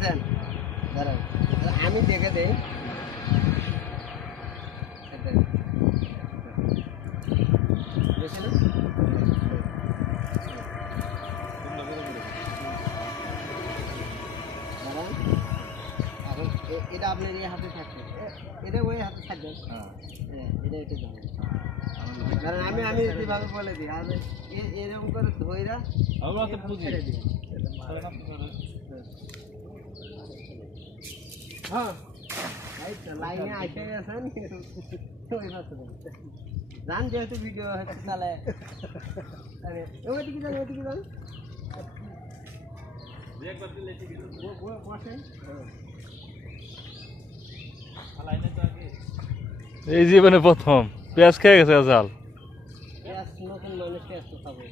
বুঝছেন? দাঁড়ান, আমি দেখে দেই। বেশি না? দাঁড়ান, এখন এটা আপনার এই হাতে থাকবে, এটা ওই হাতে থাকবে। এটা এটা ধরেন। কারণ আমি যেভাবে বলে দিই, আর এরকম করে ধইরা ছেড়ে দিই। হ্যাঁ, এই তো লাইনে আইসে আছেন, ওই পাশে দেন। যান, যেহেতু ভিডিও হয়তো চালায়, ওইদিকে যান, ওইদিকে যান। বসেন। এই জীবনে প্রথম পেঁয়াজ খেয়ে গেছে জাল। নতুন মানুষ পেঁয়াজ তো খাবো।